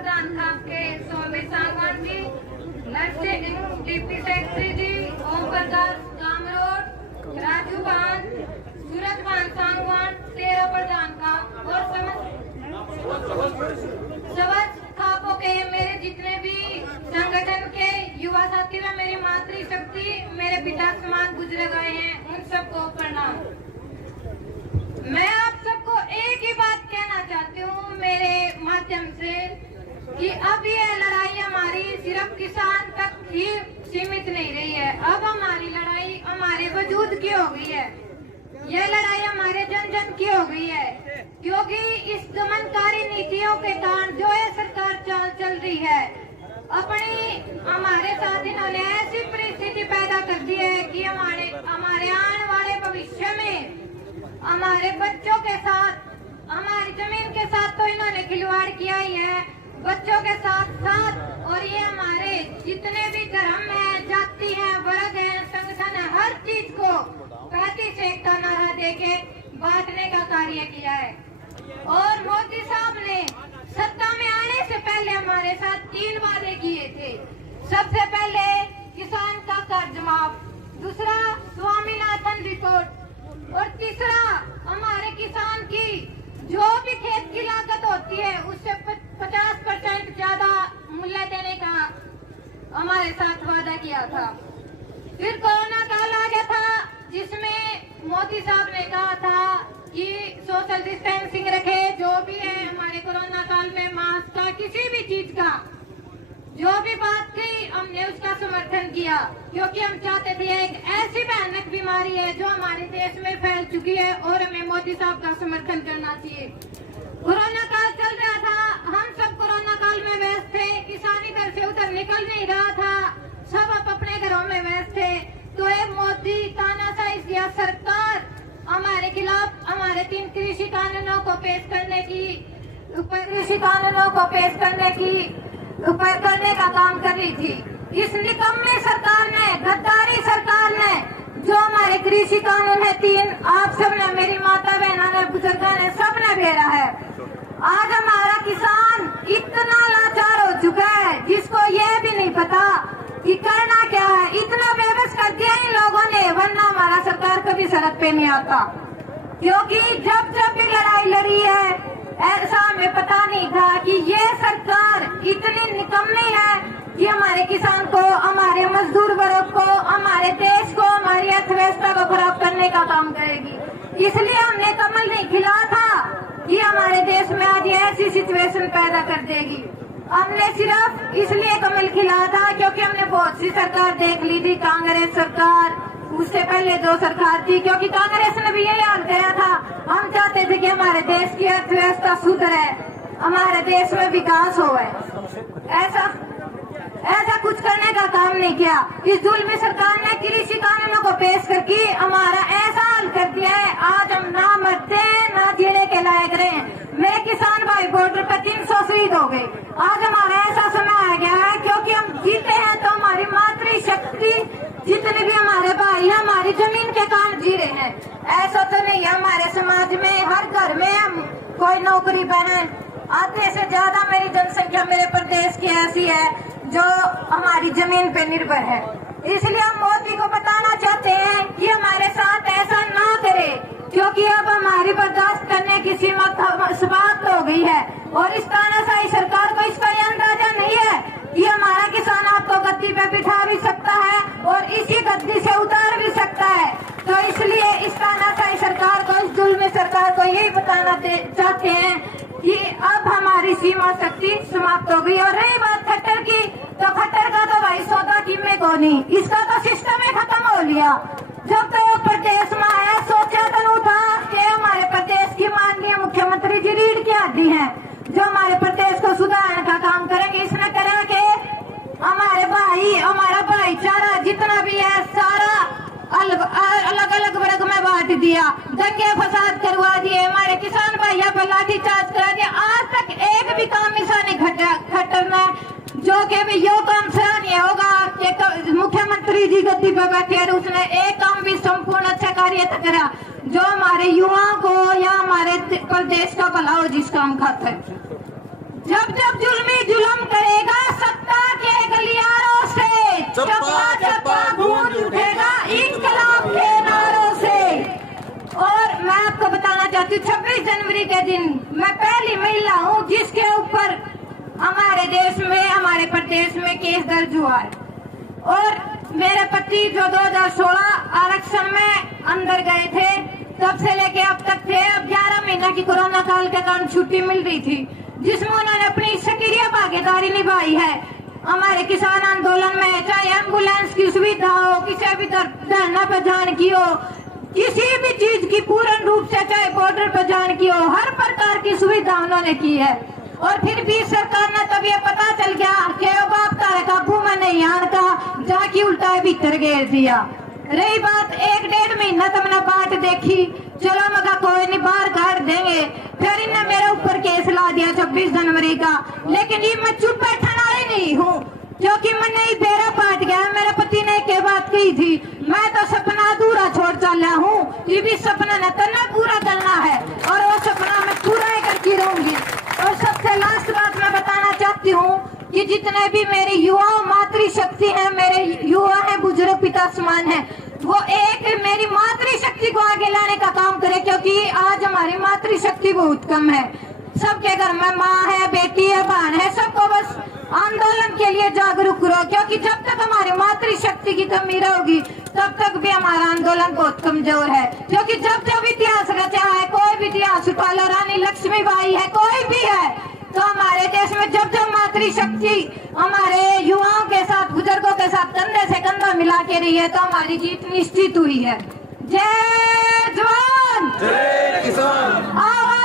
प्रधान था के Somi Sangwan ji, deputy secretary जी, ओम प्रकाश कामरोड, राजू पान, सूरज पान सांगवान, 13 प्रधान का और समझ खापों के मेरे जितने भी संगठन के युवा साथी व मेरी मातृशक्ति मेरे पिता समान गुजरे गए हैं, उन सबको प्रणाम। मैं आप सबको एक ही बात कहना चाहती हूँ मेरे माध्यम से कि अब ये लड़ाई हमारी सिर्फ किसान तक ही सीमित नहीं रही है। अब हमारी लड़ाई हमारे वजूद की हो गई है। यह लड़ाई हमारे जन जन की हो गई है, क्योंकि इस दमनकारी नीतियों के कारण जो ये सरकार चाल चल रही है, अपनी हमारे साथ इन्होंने ऐसी परिस्थिति पैदा कर दी है कि हमारे आने वाले भविष्य में हमारे बच्चों के साथ, हमारी जमीन के साथ तो इन्होंने खिलवाड़ किया ही है, बच्चों के साथ साथ, और ये हमारे जितने भी धर्म है, जाति है, वर्ग है, संगठन है, हर चीज को 35 एकता नारा देके बांटने का कार्य किया है। और मोदी साहब ने सत्ता में आने से पहले हमारे साथ 3 वादे किए थे। सबसे पहले किसान का कर्ज माफ, दूसरा स्वामीनाथन रिपोर्ट, और तीसरा हमारे किसान की जो भी खेत की लागत होती है उससे 50% ज्यादा मूल्य देने का हमारे साथ वादा किया था। फिर कोरोना काल आ गया था, जिसमें मोदी साहब ने कहा था कि सोशल डिस्टेंसिंग रखे, जो भी है हमारे कोरोना काल में मास्क का, किसी भी चीज का जो भी बात थी हमने उसका समर्थन किया, क्योंकि हम चाहते थे एक ऐसी भयानक बीमारी है जो हमारे देश में फैल चुकी है और हमें मोदी साहब का समर्थन करना चाहिए। कोरोना काल चल रहा था, हम सब कोरोना काल में व्यस्त थे, किसान इधर से उधर निकल नहीं रहा था, सब अपने घरों में व्यस्त थे, तो एक मोदी तानाशाही दिया सरकार हमारे खिलाफ हमारे 3 कृषि कानूनों को पेश करने का काम कर रही थी। इस निकम्मे सरकार ने, गद्दारी सरकार ने जो हमारे कृषि कानून है 3, आप सबने, मेरी माता बहना ने, बुजुर्गों ने, सबने भेजा है। आज हमारा किसान इतना लाचार हो चुका है जिसको ये भी नहीं पता कि करना क्या है। इतना बेबस कर दिया इन लोगों ने, वरना हमारा सरकार कभी सड़क पे नहीं आता, क्योंकि जब भी लड़ाई लड़ी है ऐसा हमें पता नहीं था कि ये सरकार इतनी निकम्मी है कि हमारे किसान को, हमारे मजदूर वर्ग को, हमारे देश को, हमारी अर्थव्यवस्था को खराब करने का काम करेगी। इसलिए हमने कमल नहीं खिला था कि हमारे देश में आज ऐसी सिचुएशन पैदा कर देगी। हमने सिर्फ इसलिए कमल खिला था क्योंकि हमने बहुत सी सरकार देख ली थी, कांग्रेस सरकार, उससे पहले जो सरकार थी, क्योंकि कांग्रेस ने भी यही हाल किया था। हम चाहते थे कि हमारे देश की अर्थव्यवस्था सुधरे, हमारे देश में विकास हो। ऐसा कुछ करने का काम नहीं किया। इस जुल्मी सरकार ने कृषि कानूनों को पेश करके हमारा ऐसा हाल कर दिया है, आज हम ना मरते ना जीने के लायक रहे। मेरे किसान भाई बॉर्डर पर 300 शहीद हो गए। आज हमारा ऐसा समय आ गया है, क्योंकि हम जीते हैं तो हमारी मातृशक्ति, जितने भी हमारे भाई हैं, हमारी जमीन के कारण जी रहे हैं। ऐसा तो नहीं है हमारे समाज में, हर घर में हम कोई नौकरी बने। आधे से ज्यादा मेरी जनसंख्या मेरे प्रदेश की ऐसी है जो हमारी जमीन पे निर्भर है। इसलिए हम मोदी को बताना चाहते हैं कि हमारे साथ ऐसा ना करे, क्योंकि अब हमारी बर्दाश्त करने की सीमा समाप्त हो गई है। और इस तानाशाही सरकार को इसका यह अंदाजा नहीं है कि हमारा किसान आपको गद्दी पे बिठा भी सकता है और इसी गद्दी से उतार भी सकता है। तो इसलिए इस तानाशाही सरकार को, इस जुल्मी सरकार को यही बताना चाहते हैं कि अब हमारी सीमा शक्ति समाप्त हो गई। और रही बात खट्टर की, तो खट्टर का तो भाई सौदा कीमे को नहीं, इसका तो सिस्टम ही खत्म हो लिया। जब तो प्रदेश में आया, सोचा तो था कि हमारे प्रदेश की माननीय मुख्यमंत्री जी रीढ़ की हड्डी हैं, जो हमारे प्रदेश को सुधारने का काम करेंगे। इसने करा कि हमारा भाईचारा जितना भी है सारा अलग अलग वर्ग में बांट दिया, दंगे फसाद करवा दिए, हमारे किसान भैया पर लाठीचार्ज करा दिया। आज तक एक भी काम ऐसा नहीं खट्टर ने जो कि भी यो काम सराहनीय होगा कि मुख्यमंत्री जी गद्दी पर बैठे और उसने एक काम भी संपूर्ण अच्छा कार्य करा जो हमारे युवाओं को या हमारे प्रदेश का भला हो, जिस काम खातिर। जब जब जुल्मी जुल्म करेगा सत्ता के गलियारों से, चप्पा चप्पा गूंज उठेगा इंकलाब के नारों से। और मैं आपको बताना चाहती हूँ 26 जनवरी के दिन मैं पहली महिला हूँ जिसके ऊपर हमारे देश में, हमारे प्रदेश में केस दर्ज हुआ है। और मेरे पति जो 2016 आरक्षण में अंदर गए थे तब से लेके अब तक थे। अब 11 महीना की कोरोना काल के कारण छुट्टी मिल रही थी जिसमें उन्होंने अपनी सक्रिय भागीदारी निभाई है हमारे किसान आंदोलन में। चाहे एम्बुलेंस की सुविधा हो, किसी भी धरना पर जान की हो, किसी भी चीज की पूर्ण रूप से, चाहे बॉर्डर पर जान की हो, हर प्रकार की सुविधा उन्होंने की है। और फिर भी सरकार ने तब ये पता चल गया कि बाप तारे काबू में नहीं आन का, जाके उल्टा भीतर घेर दिया। रही बात 1-1.5 महीना तो मैंने बाट देखी, चलो मगा कोई नहीं बाहर काट देंगे। फिर इन्हें मेरे ऊपर केस ला दिया 26 जनवरी का। लेकिन ये मैं चुप बैठने वाली नहीं हूँ क्योंकि मैंने ही बेरा पाट गया। मेरे पति ने एक बात कही थी, मैं तो सपना अधूरा छोड़ चला हूँ, ये भी सपना न तना पूरा करना है और वो सपना मैं पूरा करके रहूंगी। और सबसे लास्ट बात मैं बताना चाहती हूँ कि जितने भी मेरे युवा मातृशक्ति है, मेरे युवा है, बुजुर्ग पिता समान है, वो एक मेरी मातृशक्ति को आगे लाने का काम करे क्योंकि आज हमारी मातृशक्ति बहुत कम है। सबके घर में माँ है, बेटी है, बहन है, सबको बस आंदोलन के लिए जागरूक करो क्योंकि जब तक हमारी मातृशक्ति की कमी रहेगी तब तक भी हमारा आंदोलन बहुत कमजोर है। क्योंकि जब जब इतिहास रचा है, कोई भी इतिहास उठा लो, रानी लक्ष्मीबाई है, कोई भी है, तो हमारे देश में जब जब मातृशक्ति हमारे युवाओं के साथ, बुजुर्गों के साथ कंधे से कंधा मिला के रही है तो हमारी जीत निश्चित हुई है। जय जवान, जय किसान।